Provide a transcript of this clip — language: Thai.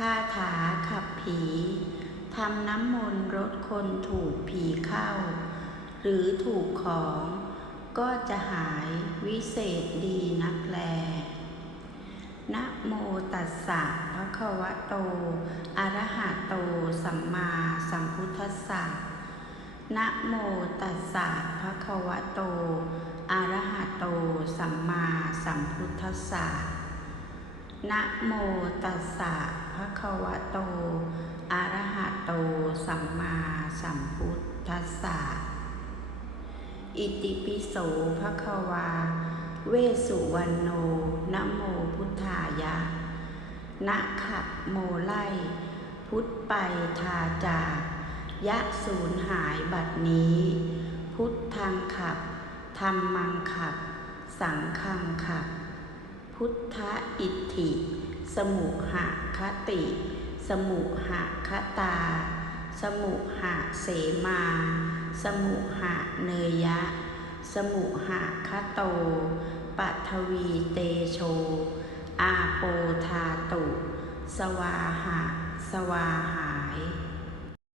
คาถาขับผีทำน้ำมนต์รถคนถูกผีเข้า หรือถูกของ ก็จะหายวิเศษดีนักแลนะโมตัสสะภะคะวะโต อะระหะโต สัมมาสัมพุทธัสสะนะโมตัสสะภะคะวะโต อะระหะโต สัมมาสัมพุทธัสสะนะโมตัสสะ ควะโตอะระหะโต สัมมาสัมพุทธัสสะ อิติปิโสภะควา เวสุวรรณโนนะโมพุทธายะนะขับโมไลพุทธไปทาจาก ยะสูญหายบัดนี้ พุทธังขับธรรมังขับ สังฆังขับ พุทธอิทธิ สมุหะคติ สมุหะคตา สมุหะเสมา สมุหะเนยะ สมุหะคโต ปัทวีเตโช อาโปธาตุ สวาหะ สวาหา